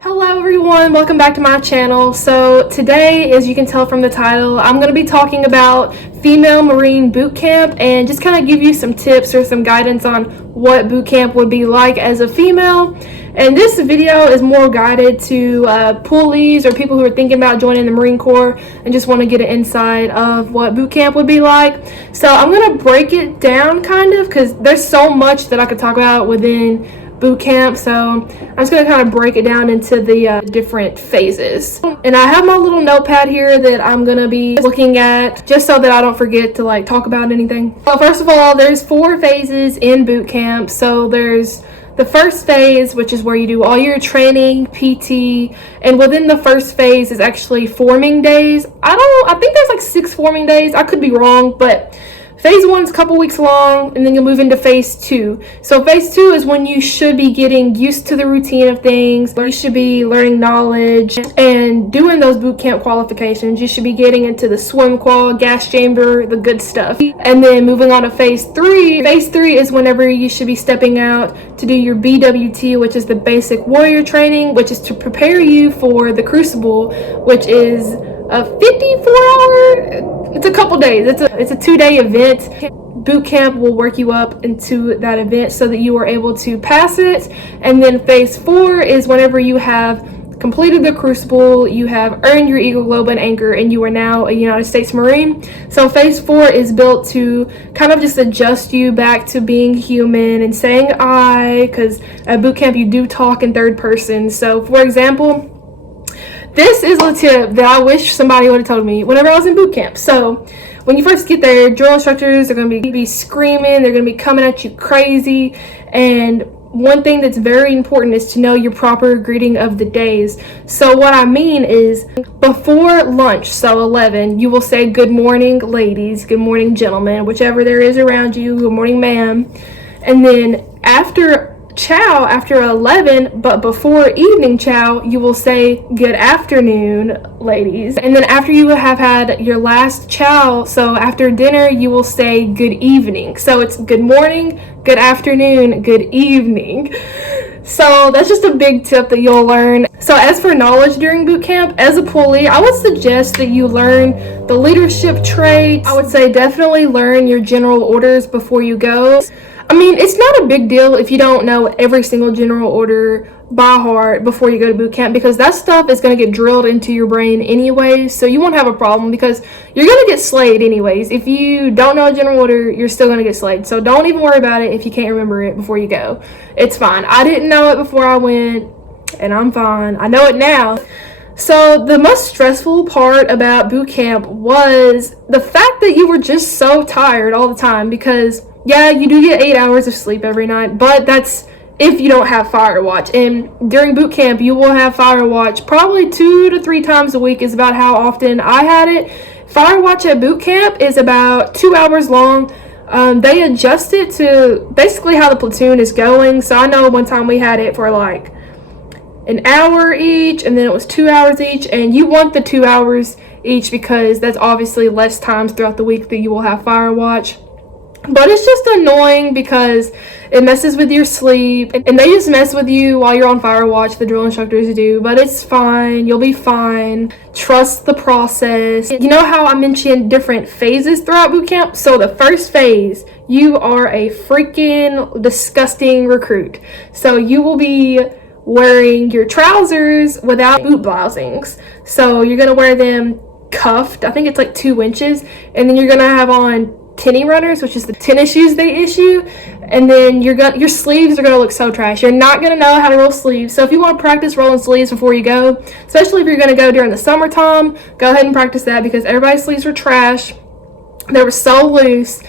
Hello everyone, welcome back to my channel. So today, as you can tell from the title, I'm going to be talking about female Marine boot camp and just kind of give you some tips or some guidance on what boot camp would be like as a female. And this video is more guided to Poolees or people who are thinking about joining the Marine Corps and just want to get an insight of what boot camp would be like. So I'm going to break it down kind of because there's so much that I could talk about within boot camp, so I'm just going to kind of break it down into the different phases. And I have my little notepad here that I'm going to be looking at just so that I don't forget to like talk about anything. So first of all, there's 4 phases in boot camp. So there's the first phase, which is where you do all your training, PT, and within the first phase is actually forming days. I think there's like 6 forming days. I could be wrong, but phase 1 is a couple weeks long, and then you'll move into phase 2. So phase 2 is when you should be getting used to the routine of things. You should be learning knowledge and doing those boot camp qualifications. You should be getting into the swim qual, gas chamber, the good stuff. And then moving on to phase 3. Phase 3 is whenever you should be stepping out to do your BWT, which is the basic warrior training, which is to prepare you for the crucible, which is a 54-hour, it's a couple days, it's a 2-day event. Boot camp will work you up into that event so that you are able to pass it. And then phase 4 is whenever you have completed the crucible, you have earned your Eagle Globe and Anchor, and you are now a United States Marine. So phase 4 is built to kind of just adjust you back to being human and saying I, because at boot camp you do talk in third person. So for example, this is a tip that I wish somebody would have told me whenever I was in boot camp. So when you first get there, drill instructors are going to be screaming. They're going to be coming at you crazy. And one thing that's very important is to know your proper greeting of the days. So what I mean is before lunch, so 11, you will say good morning, ladies, good morning, gentlemen, whichever there is around you, good morning, ma'am. And then after chow, after 11, but before evening chow, you will say good afternoon, ladies. And then after you have had your last chow, so after dinner, you will say good evening. So it's good morning, good afternoon, good evening. So that's just a big tip that you'll learn. So as for knowledge during boot camp, as a Poolee, I would suggest that you learn the leadership traits. I would say definitely learn your general orders before you go. I mean, it's not a big deal if you don't know every single general order by heart before you go to boot camp, because that stuff is going to get drilled into your brain anyways, so you won't have a problem because you're going to get slayed anyways. If you don't know a general order, you're still going to get slayed, so don't even worry about it if you can't remember it before you go. It's fine. I didn't know it before I went, and I'm fine. I know it now. So the most stressful part about boot camp was the fact that you were just so tired all the time, because yeah, you do get 8 hours of sleep every night, but that's if you don't have fire watch. And during boot camp, you will have fire watch probably 2 to 3 times a week is about how often I had it. Fire watch at boot camp is about 2 hours long. They adjust it to basically how the platoon is going. So I know one time we had it for like an hour each, and then it was 2 hours each, and you want the 2 hours each because that's obviously less times throughout the week that you will have fire watch. But it's just annoying because it messes with your sleep, and they just mess with you while you're on fire watch, the drill instructors do, but it's fine. You'll be fine. Trust the process. You know how I mentioned different phases throughout boot camp? So the first phase, you are a freaking disgusting recruit. So you will be wearing your trousers without boot blousings. So you're going to wear them cuffed. I think it's like 2 inches, and then you're going to have on tenny runners, which is the tennis shoes they issue, and then your sleeves are going to look so trash. You're not going to know how to roll sleeves. So if you want to practice rolling sleeves before you go, especially if you're going to go during the summertime, go ahead and practice that, because everybody's sleeves were trash. They were so loose.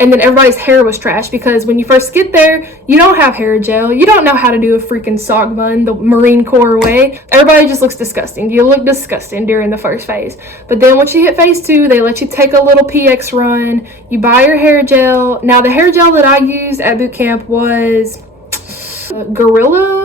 And then everybody's hair was trash, because when you first get there, you don't have hair gel. You don't know how to do a freaking sock bun the Marine Corps way. Everybody just looks disgusting. You look disgusting during the first phase. But then once you hit phase 2, they let you take a little PX run. You buy your hair gel. Now the hair gel that I used at boot camp was gorilla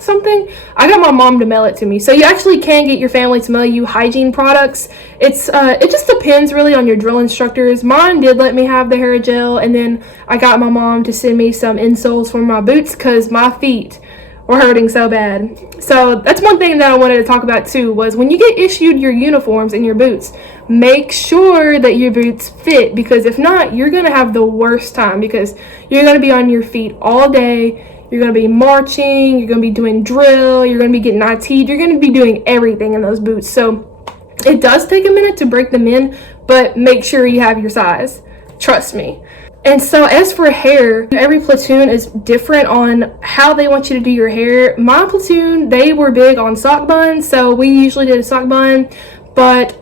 something. I got my mom to mail it to me, so you actually can get your family to mail you hygiene products. It just depends really on your drill instructors. Mine did let me have the hair gel, and then I got my mom to send me some insoles for my boots because my feet were hurting so bad. So that's one thing that I wanted to talk about too, was when you get issued your uniforms and your boots, make sure that your boots fit, because if not, you're going to have the worst time, because you're going to be on your feet all day. You're going to be marching, you're going to be doing drill, you're going to be getting IT'd, you're going to be doing everything in those boots. So it does take a minute to break them in, but make sure you have your size. Trust me. And so as for hair, every platoon is different on how they want you to do your hair. My platoon, they were big on sock buns, so we usually did a sock bun. But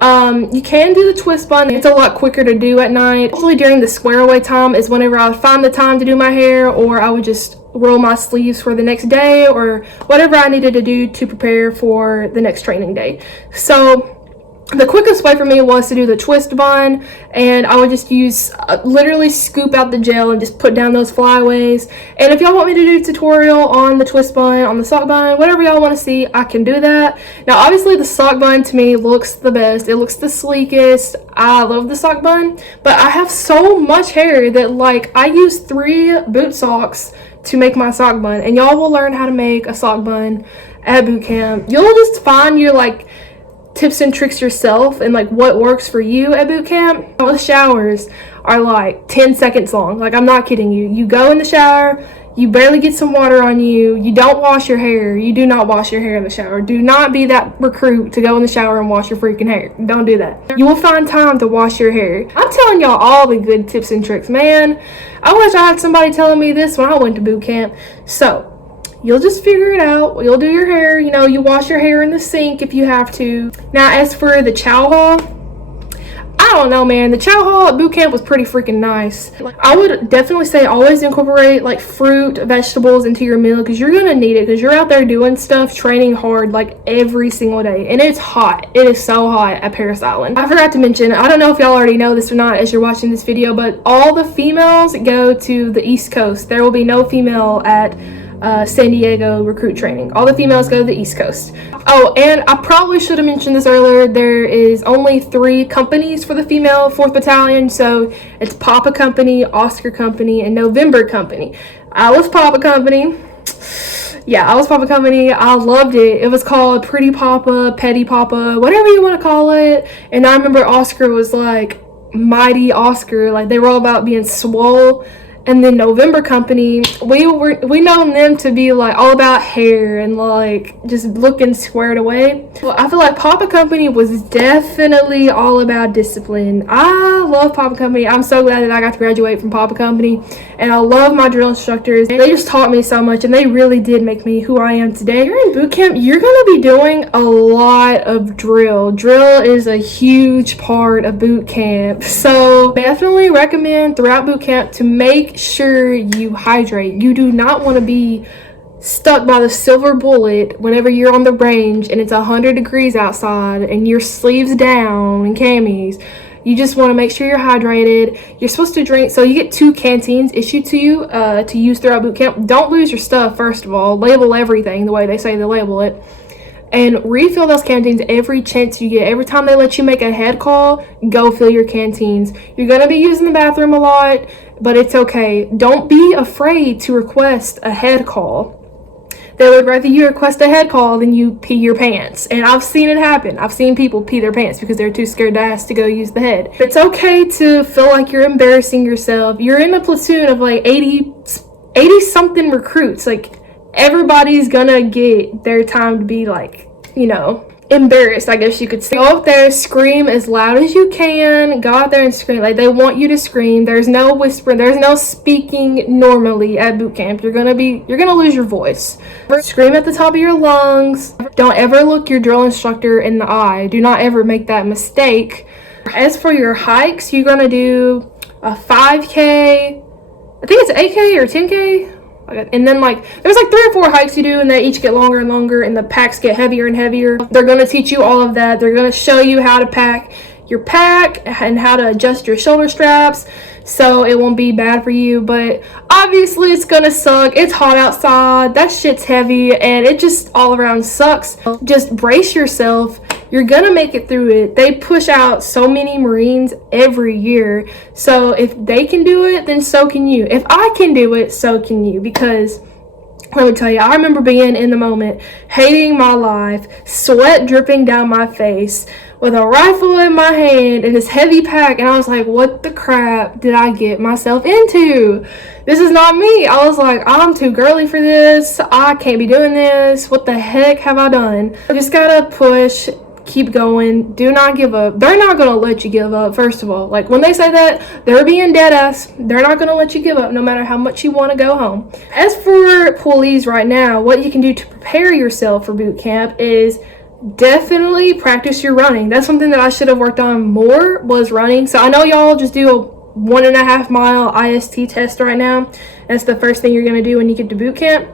you can do the twist bun. It's a lot quicker to do at night. Usually during the square away time is whenever I would find the time to do my hair, or I would just roll my sleeves for the next day, or whatever I needed to do to prepare for the next training day. So the quickest way for me was to do the twist bun, and I would just use literally scoop out the gel and just put down those flyaways. And if y'all want me to do a tutorial on the twist bun, on the sock bun, whatever y'all want to see, I can do that. Now obviously the sock bun to me looks the best. It looks the sleekest. I love the sock bun, but I have so much hair that like I use 3 boot socks to make my sock bun, and y'all will learn how to make a sock bun at boot camp. You'll just find your like tips and tricks yourself and like what works for you at boot camp. All the showers are like 10 seconds long. Like, I'm not kidding you. You go in the shower, you barely get some water on you, you don't wash your hair. You do not wash your hair in the shower. Do not be that recruit to go in the shower and wash your freaking hair. Don't do that. You will find time to wash your hair. I'm telling y'all all the good tips and tricks, man. I wish I had somebody telling me this when I went to boot camp. So you'll just figure it out. You'll do your hair, you know, you wash your hair in the sink if you have to. Now, as for the Chow Hall, I don't know, man. The Chow Hall at boot camp was pretty freaking nice. I would definitely say always incorporate like fruit, vegetables into your meal, because you're gonna need it, because you're out there doing stuff, training hard like every single day, and it's hot. It is so hot at Paris Island. I forgot to mention, I don't know if y'all already know this or not as you're watching this video, but all the females go to the East Coast. There will be no female at San Diego recruit training. All the females go to the East Coast. Oh, and I probably should have mentioned this earlier. There is only 3 companies for the female 4th Battalion. So it's Papa Company, Oscar Company, and November Company. I was Papa Company. Yeah, I was Papa Company. I loved it. It was called Pretty Papa, Petty Papa, whatever you want to call it. And I remember Oscar was like Mighty Oscar. Like, they were all about being swole. And then November Company, we know them to be like all about hair and like just looking squared away. Well, I feel like Papa Company was definitely all about discipline. I love Papa Company. I'm so glad that I got to graduate from Papa Company, and I love my drill instructors. They just taught me so much, and they really did make me who I am today. You're in boot camp, you're gonna be doing a lot of drill. Drill is a huge part of boot camp, so definitely recommend throughout boot camp to make sure you hydrate. You do not want to be stuck by the silver bullet whenever you're on the range and it's 100 degrees outside and your sleeves down and camis. You just want to make sure you're hydrated. You're supposed to drink, so you get 2 canteens issued to you to use throughout boot camp. Don't lose your stuff, first of all. Label everything the way they say to label it. And refill those canteens every chance you get. Every time they let you make a head call, go fill your canteens. You're going to be using the bathroom a lot, but it's okay. Don't be afraid to request a head call. They would rather you request a head call than you pee your pants. And I've seen it happen. I've seen people pee their pants because they're too scared to ask to go use the head. It's okay to feel like you're embarrassing yourself. You're in a platoon of like 80 something recruits. Like, everybody's gonna get their time to be like, you know, embarrassed, I guess you could say. Go up there, scream as loud as you can. Go out there and scream. Like, they want you to scream. There's no whispering. There's no speaking normally at boot camp. You're gonna lose your voice. Scream at the top of your lungs. Don't ever look your drill instructor in the eye. Do not ever make that mistake. As for your hikes, you're gonna do a 5K. I think it's 8K or 10K. And then like there's like 3 or 4 hikes you do, and they each get longer and longer, and the packs get heavier and heavier. They're going to teach you all of that. They're going to show you how to pack your pack and how to adjust your shoulder straps so it won't be bad for you. But obviously it's gonna suck. It's hot outside, that shit's heavy, and it just all around sucks. Just brace yourself. You're gonna make it through it. They push out so many Marines every year, so if they can do it, then so can you. If I can do it, so can you, because Let me tell you, I remember being in the moment, hating my life, sweat dripping down my face, with a rifle in my hand and this heavy pack, and I was like, what the crap did I get myself into? This is not me. I was like, I'm too girly for this. I can't be doing this. What the heck have I done? I just gotta push, keep going, do not give up. They're not gonna let you give up. First of all, like when they say that, they're being dead ass. They're not gonna let you give up no matter how much you want to go home. As for Poolees right now, what you can do to prepare yourself for boot camp is definitely practice your running. That's something that I should have worked on more, was running. So I know y'all just do a 1.5 mile IST test right now. That's the first thing you're gonna do when you get to boot camp,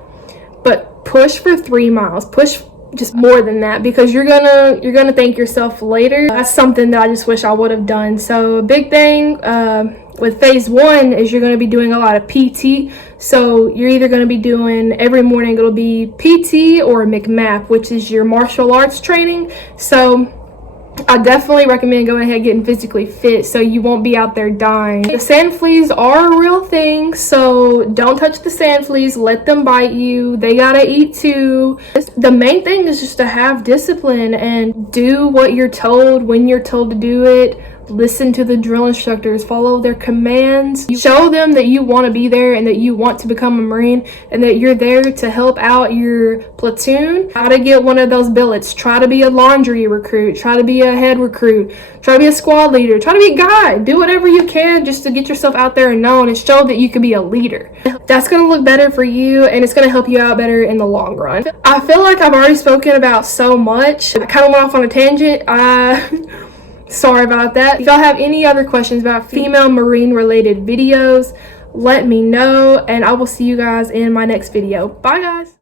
but push for 3 miles. Push just more than that, because you're gonna thank yourself later. That's something that I just wish I would have done. So a big thing with phase 1 is you're going to be doing a lot of PT. So you're either going to be doing, every morning it'll be PT or McMAP, which is your martial arts training. So I definitely recommend going ahead and getting physically fit so you won't be out there dying. The sand fleas are a real thing, so don't touch the sand fleas. Let them bite you. They gotta eat too. The main thing is just to have discipline and do what you're told when you're told to do it. Listen to the drill instructors, follow their commands. Show them that you want to be there and that you want to become a Marine and that you're there to help out your platoon. How to get one of those billets. Try to be a laundry recruit. Try to be a head recruit. Try to be a squad leader. Try to be a guide. Do whatever you can just to get yourself out there and known and show that you can be a leader. That's going to look better for you, and it's going to help you out better in the long run. I feel like I've already spoken about so much. I kind of went off on a tangent. Sorry about that. If y'all have any other questions about female Marine related videos, let me know, and I will see you guys in my next video. Bye guys.